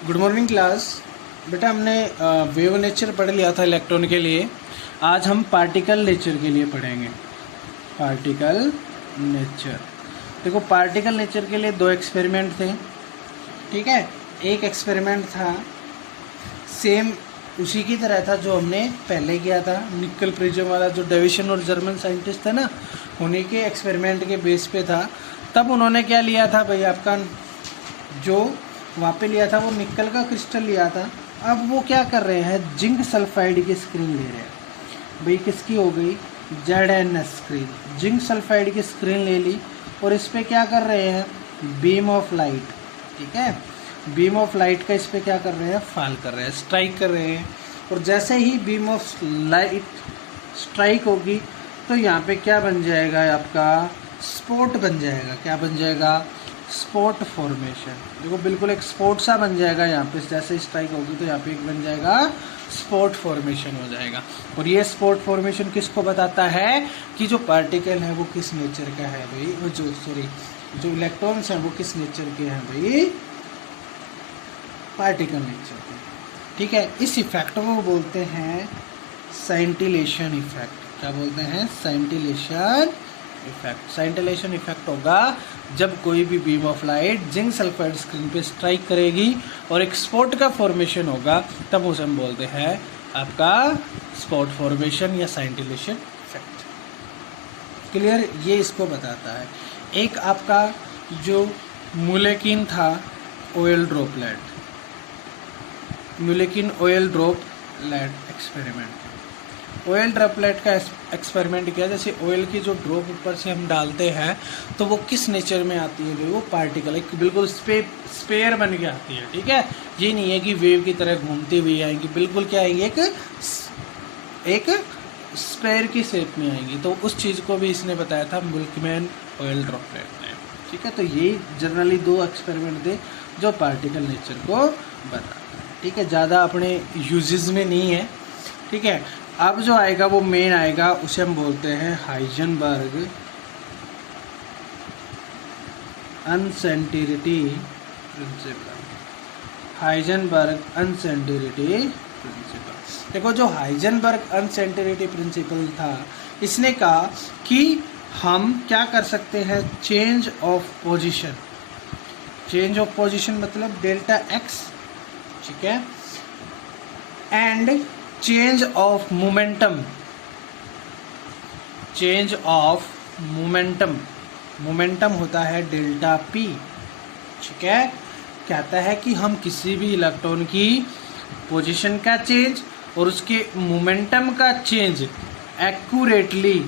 Good morning class. बेटा हमने wave nature पढ़ लिया था इलेक्ट्रॉन के लिए। आज हम पार्टिकल नेचर के लिए पढ़ेंगे। पार्टिकल नेचर, देखो पार्टिकल नेचर के लिए दो एक्सपेरिमेंट थे, ठीक है। एक एक्सपेरिमेंट था सेम उसी की तरह था जो हमने पहले किया था, निकल प्रिज्म वाला, जो डेविसन और जर्मन साइंटिस्ट था ना, उन्हीं के एक्सपेरिमेंट के बेस पे था। तब उन्होंने क्या लिया था भाई, आपका जो वहाँ पे लिया था वो निकल का क्रिस्टल लिया था। अब वो क्या कर रहे हैं, जिंक सल्फाइड की स्क्रीन ले रहे हैं। भाई किसकी हो गई, ZNS स्क्रीन, जिंक सल्फाइड की स्क्रीन ले ली और इस पर क्या कर रहे हैं, बीम ऑफ लाइट, ठीक है, बीम ऑफ लाइट का इस पर क्या कर रहे हैं, फॉल कर रहे हैं, स्ट्राइक कर रहे हैं। और जैसे ही बीम ऑफ लाइट स्ट्राइक होगी तो यहाँ पे क्या बन जाएगा, आपका स्पॉट बन जाएगा। क्या बन जाएगा, स्पॉट फॉर्मेशन। देखो बिल्कुल एक स्पॉट सा बन जाएगा यहाँ पे, जैसे स्ट्राइक होगी तो यहाँ पे एक बन जाएगा स्पॉट फॉर्मेशन हो जाएगा। और ये स्पॉट फॉर्मेशन किसको बताता है कि जो पार्टिकल है वो किस नेचर का है भाई, वो जो इलेक्ट्रॉन्स हैं वो किस नेचर के हैं भाई, पार्टिकल नेचर के, ठीक है। इस इफेक्ट को बोलते हैं साइंटिलेशन इफेक्ट। क्या बोलते हैं, साइंटिलेशन इफेक्ट। साइंटिलेशन इफेक्ट होगा जब कोई भी beam of light zinc sulphide screen पे स्ट्राइक करेगी और एक स्पॉट का फॉर्मेशन होगा, तब उसे हम बोलते हैं आपका स्पॉट फॉर्मेशन या साइंटिलेशन इफेक्ट। क्लियर, ये इसको बताता है। एक आपका जो मोलेकिन था oil droplet, Millikan oil droplet experiment. Oil droplet का एक्सपेरिमेंट किया, जैसे ऑयल की जो ड्रॉप ऊपर से हम डालते हैं तो वो किस नेचर में आती है, वो पार्टिकल एक बिल्कुल स्पेयर बन के आती है, ठीक है। ये नहीं है कि वेव की तरह घूमती हुई आएंगी, बिल्कुल क्या आएंगी, एक स्पेयर की शेप में आएंगी। तो उस चीज़ को भी इसने बताया था मिल्कमैन ऑयल ड्रॉपलेट ने, ठीक है। तो ये जनरली दो एक्सपेरिमेंट थे जो पार्टिकल नेचर को बताते हैं, ठीक है। ज़्यादा अपने यूजेस में नहीं है, ठीक है। अब जो आएगा वो मेन आएगा, उसे हम बोलते हैं Heisenberg uncertainty principle. Heisenberg uncertainty principle. देखो जो हाइजेनबर्ग अनसेंटिरिटी प्रिंसिपल था, इसने कहा कि हम क्या कर सकते हैं, change of position. Change of position मतलब डेल्टा एक्स, ठीक है, and change of momentum. Change of momentum, momentum होता है डेल्टा पी, ठीक है। कहता है कि हम किसी भी इलेक्ट्रॉन की पोजीशन का चेंज और उसके मोमेंटम का चेंज एक्यूरेटली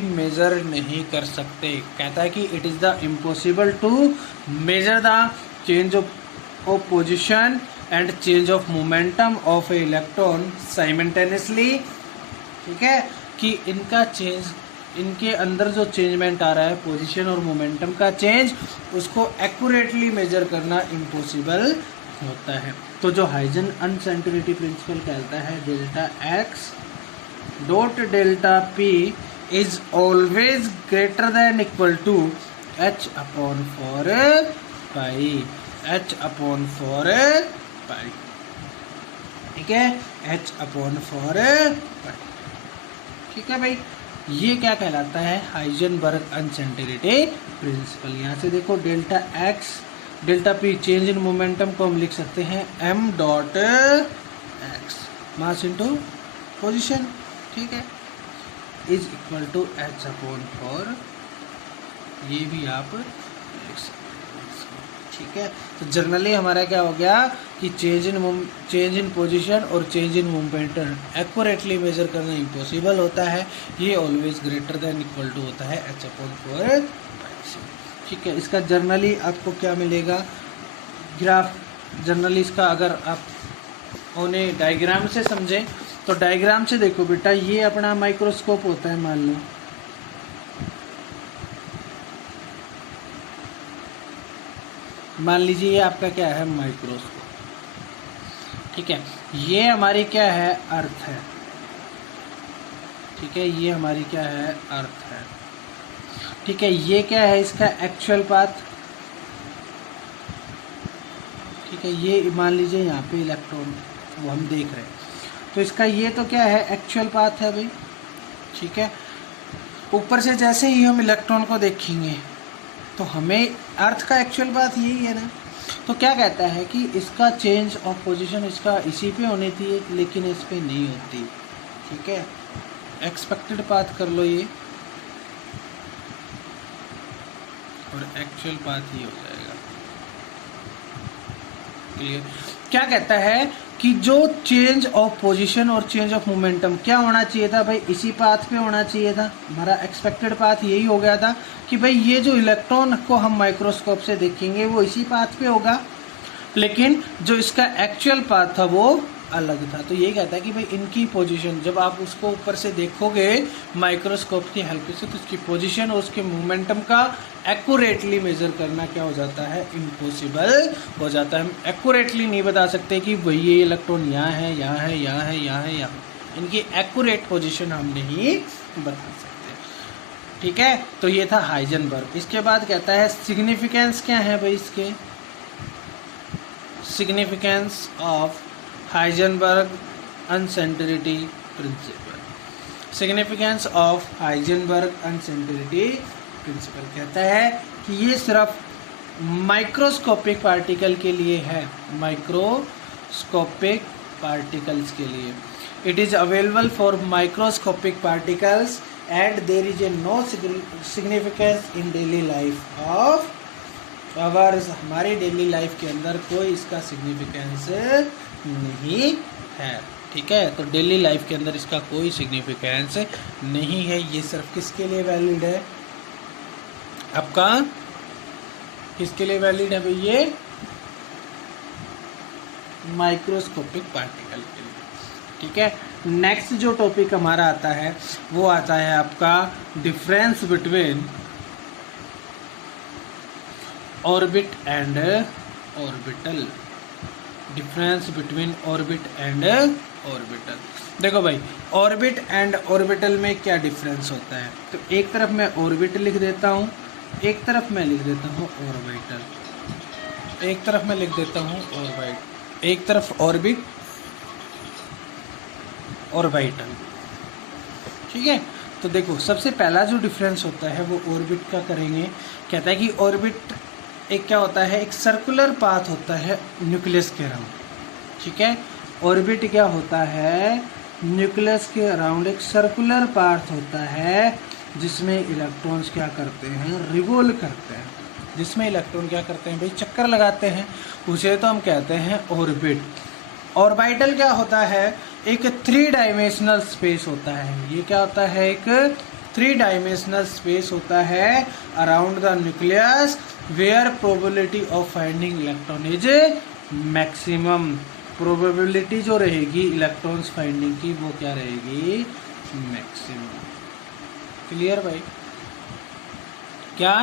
मेजर नहीं कर सकते। कहता है कि it is the impossible to measure the change of position and change of momentum of a electron simultaneously, ठीक है। कि इनका चेंज, इनके अंदर जो चेंजमेंट आ रहा है पोजीशन और मोमेंटम का चेंज, उसको एक्यूरेटली मेजर करना इम्पॉसिबल होता है। तो जो हाइजन अनसेंटिलिटी प्रिंसिपल कहता है, delta x dot delta p is always greater than equal to h upon 4 pi, h upon 4 pi, ठीक है, h अपॉन 4 पाई, ठीक है भाई। ये क्या कहलाता है, हाइजेनबर्ग अनसेंटिलिटी प्रिंसिपल। यहाँ से देखो delta x delta p change in momentum को हम लिख सकते हैं m dot x mass into position, ठीक है, is equal to h upon 4। ये भी आप लिख सकते हैं, ठीक है। तो जनरली हमारा क्या हो गया कि चेंज इन पोजीशन और change in momentum accurately measure करना इम्पॉसिबल होता है। ये always greater than equal to होता है h अपॉन 4, ठीक है। इसका जनरली आपको क्या मिलेगा, ग्राफ। जनरली इसका अगर आप उन्हें डायग्राम से समझें तो डायग्राम से देखो बेटा, ये अपना माइक्रोस्कोप होता है, मान लो, मान लीजिए ये आपका क्या है, माइक्रोस्कोप, ठीक है। ये हमारी क्या है, अर्थ है, ठीक है, ये हमारी क्या है, अर्थ है, ठीक है। ये क्या है, इसका एक्चुअल पाथ, ठीक है, ये मान लीजिए यहाँ पे इलेक्ट्रॉन वो हम देख रहे हैं, तो इसका ये तो क्या है, एक्चुअल पाथ है भाई। ठीक है, ऊपर से जैसे ही हम इलेक्ट्रॉन को देखेंगे तो हमें अर्थ का एक्चुअल पाथ यही है ना। तो क्या कहता है कि इसका चेंज ऑफ पोजीशन इसका इसी पे होनी थी, लेकिन इस पे नहीं होती। ठीक है, एक्सपेक्टेड पाथ कर लो ये, और एक्चुअल पाथ ही हो जाएगा। क्लियर। क्या कहता है कि जो चेंज ऑफ पोजीशन और चेंज ऑफ मोमेंटम क्या होना चाहिए था भाई, इसी पाथ पे होना चाहिए था। हमारा एक्सपेक्टेड पाथ यही हो गया था कि भाई ये जो इलेक्ट्रॉन को हम माइक्रोस्कोप से देखेंगे वो इसी पाथ पे होगा, लेकिन जो इसका एक्चुअल पाथ था वो अलग था। तो ये कहता है कि भाई इनकी पोजीशन जब आप उसको ऊपर से देखोगे माइक्रोस्कोप की हेल्प से, तो उसकी पोजीशन और उसके मोमेंटम का एक्यूरेटली मेजर करना क्या हो जाता है, इम्पॉसिबल हो जाता है। हम एक्यूरेटली नहीं बता सकते कि भाई ये इलेक्ट्रॉन यहाँ है, यहाँ है, यहाँ है, यहाँ है, यहाँ। इनकी एक्यूरेट पोजीशन हम नहीं बता सकते। ठीक है, तो ये था हाइजेनबर्ग। इसके बाद कहता है सिग्निफिकेंस क्या है भाई इसके, significance of Heisenberg uncertainty principle. Significance of Heisenberg uncertainty principle कहता है कि ये सिर्फ माइक्रोस्कोपिक पार्टिकल के लिए है, माइक्रोस्कोपिक पार्टिकल्स के लिए। It is available for microscopic particles and there is a no significance in daily life of ours. हमारे डेली लाइफ के अंदर कोई इसका सिग्निफिकेंस नहीं है। ठीक है, तो डेली लाइफ के अंदर इसका कोई सिग्निफिकेंस नहीं है। ये सिर्फ किसके लिए वैलिड है, आपका किसके लिए वैलिड है भाई, ये माइक्रोस्कोपिक पार्टिकल के लिए। ठीक है, नेक्स्ट जो टॉपिक हमारा आता है वो आता है आपका difference between orbit and orbital. Difference between orbit and orbital. देखो भाई, ऑर्बिट एंड ऑर्बिटल में क्या डिफरेंस होता है, तो एक तरफ मैं ऑर्बिट लिख देता हूँ, एक तरफ मैं लिख देता हूँ ऑर्बिटल। एक तरफ मैं लिख देता हूँ ऑर्बिट, एक तरफ ऑर्बिट ऑर्बिटल। ठीक है, तो देखो सबसे पहला जो डिफरेंस होता है वो ऑर्बिट का करेंगे। कहता है कि ऑर्बिट एक क्या होता है, एक सर्कुलर पाथ होता है न्यूक्लियस के अराउंड। ठीक है, ऑर्बिट क्या होता है, न्यूक्लियस के अराउंड एक सर्कुलर पाथ होता है जिसमें इलेक्ट्रॉन्स क्या करते हैं, रिवॉल्व करते हैं। जिसमें इलेक्ट्रॉन क्या करते हैं भाई, चक्कर लगाते हैं, उसे तो हम कहते हैं ऑर्बिट। ऑर्बिटल क्या होता है, एक 3 डायमेंशनल स्पेस होता है। ये क्या होता है, एक 3 डायमेंशनल स्पेस होता है around the nucleus where probability of finding electron is maximum. Probability जो रहेगी इलेक्ट्रॉन्स फाइंडिंग की वो क्या रहेगी, मैक्सिमम। क्लियर भाई, क्या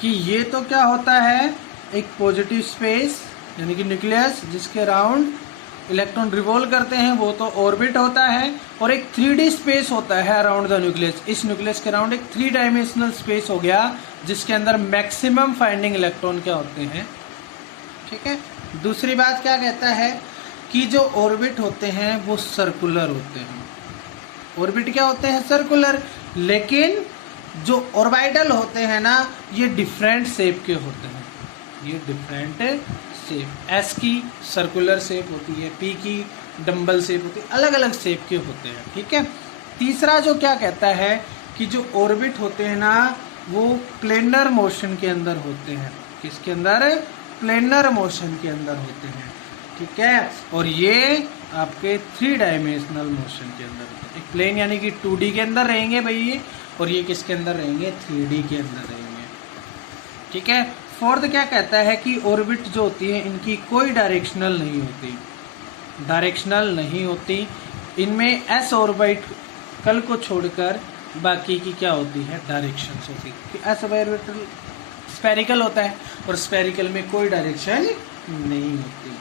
कि ये तो क्या होता है, एक पॉजिटिव स्पेस यानी कि न्यूक्लियस जिसके अराउंड इलेक्ट्रॉन रिवॉल्व करते हैं वो तो ऑर्बिट होता है, और एक 3D स्पेस होता है अराउंड द न्यूक्लियस। इस न्यूक्लियस के अराउंड एक 3 डायमेंशनल स्पेस हो गया जिसके अंदर मैक्सिमम फाइंडिंग इलेक्ट्रॉन क्या होते हैं। ठीक है, दूसरी बात क्या कहता है कि जो ऑर्बिट होते हैं वो सर्कुलर होते हैं। ऑर्बिट क्या होते हैं, सर्कुलर, लेकिन जो ऑर्बिटल होते हैं ना ये डिफरेंट शेप के होते हैं। ये डिफरेंट शेप, एस की सर्कुलर शेप होती है, पी की डंबल शेप होती है, अलग अलग शेप के होते हैं। ठीक है, तीसरा जो क्या कहता है कि जो ऑर्बिट होते हैं ना वो प्लेनर मोशन के अंदर होते हैं। किसके अंदर, प्लेनर मोशन के अंदर होते हैं। ठीक है, और ये आपके 3 डायमेंशनल मोशन के अंदर होते हैं। एक प्लेन यानी कि 2D के अंदर रहेंगे भाई ये, और ये किसके अंदर रहेंगे, 3D के अंदर रहेंगे। ठीक है, फोर्थ क्या कहता है कि ऑर्बिट जो होती है इनकी कोई डायरेक्शनल नहीं होती, डायरेक्शनल नहीं होती। इनमें एस ऑर्बिटल को छोड़कर बाकी की क्या होती है, डायरेक्शंस होती है। एस ऑर्बिटल स्फेरिकल होता है और स्फेरिकल में कोई डायरेक्शन नहीं होती।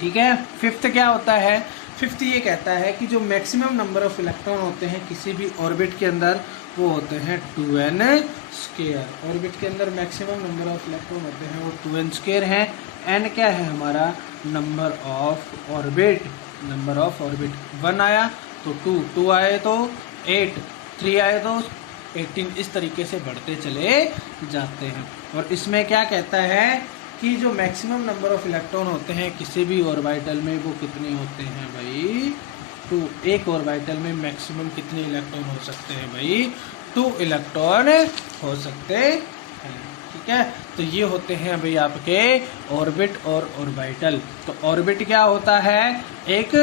ठीक है, फिफ्थ क्या होता है, फिफ्थ ये कहता है कि जो मैक्सिमम नंबर ऑफ इलेक्ट्रॉन होते हैं किसी भी ऑर्बिट के अंदर वो होते हैं 2n स्क्वायर। ऑर्बिट के अंदर मैक्सिमम नंबर ऑफ इलेक्ट्रॉन होते हैं वो 2n स्क्वायर है। n क्या है हमारा number of orbit, number of orbit 1 आया तो 2 आए तो 8, 3 आए तो 18, इस तरीके से बढ़ते चले जाते हैं। और इसमें क्या कहता है कि जो मैक्सिमम नंबर ऑफ इलेक्ट्रॉन होते हैं किसी भी ऑर्बिटल में वो कितने होते हैं भाई 2। एक ऑर्बिटल में मैक्सिमम कितने इलेक्ट्रॉन हो सकते हैं भाई 2 इलेक्ट्रॉन हो सकते हैं। ठीक है, तो ये होते हैं भाई आपके ऑर्बिट और ऑर्बिटल। तो ऑर्बिट क्या होता है, एक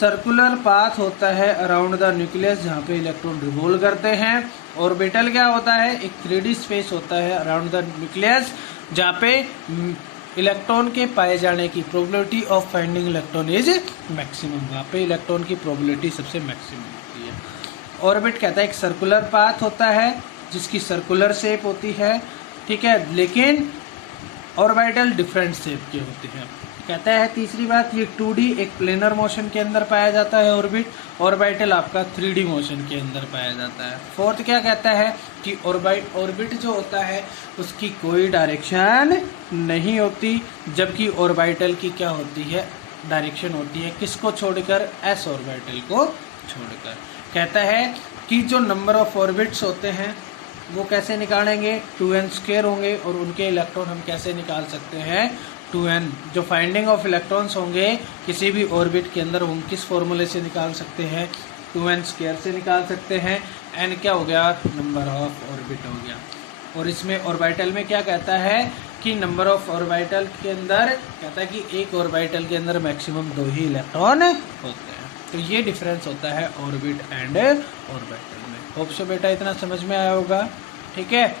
सर्कुलर पाथ होता है अराउंड द न्यूक्लियस जहाँ पे इलेक्ट्रॉन रिवॉल्व करते हैं। ऑर्बिटल क्या होता है, एक 3D स्पेस होता है अराउंड द न्यूक्लियस जहाँ पे इलेक्ट्रॉन के पाए जाने की probability of finding electron is maximum, वहाँ पे इलेक्ट्रॉन की प्रोबेबिलिटी सबसे मैक्सिमम होती है। ऑर्बिट कहता है एक सर्कुलर पाथ होता है जिसकी सर्कुलर शेप होती है, ठीक है, लेकिन ऑर्बिटल डिफरेंट शेप के होते हैं। कहता है तीसरी बात, ये 2D एक प्लेनर मोशन के अंदर पाया जाता है ऑर्बिटल आपका 3D मोशन के अंदर पाया जाता है। फोर्थ क्या कहता है कि ऑर्बिट जो होता है उसकी कोई डायरेक्शन नहीं होती, जबकि ऑर्बिटल की क्या होती है, डायरेक्शन होती है, किसको छोड़कर, एस ऑर्बिटल को छोड़कर। कहता है कि जो नंबर ऑफ ऑर्बिट्स होते हैं वो कैसे निकालेंगे, 2n स्क्वायर होंगे, और उनके इलेक्ट्रॉन हम कैसे निकाल सकते हैं 2n। जो फाइंडिंग ऑफ इलेक्ट्रॉन्स होंगे किसी भी ऑर्बिट के अंदर हम किस फॉर्मूले से निकाल सकते हैं, 2n स्क्वायर से निकाल सकते हैं। n क्या हो गया, नंबर ऑफ ऑर्बिट हो गया। और इसमें ऑर्बिटल में क्या कहता है कि नंबर ऑफ ऑर्बिटल के अंदर कहता है कि एक ऑर्बिटल के अंदर मैक्सिमम 2 ही इलेक्ट्रॉन होते हैं। तो ये डिफरेंस होता है ऑर्बिट एंड ऑर्बिटल में। होप सो बेटा इतना समझ में आया होगा। ठीक है,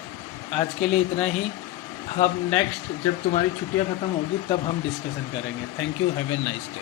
आज के लिए इतना ही। हम नेक्स्ट जब तुम्हारी छुट्टियां ख़त्म होगी तब हम डिस्कशन करेंगे। Thank you, have a nice day.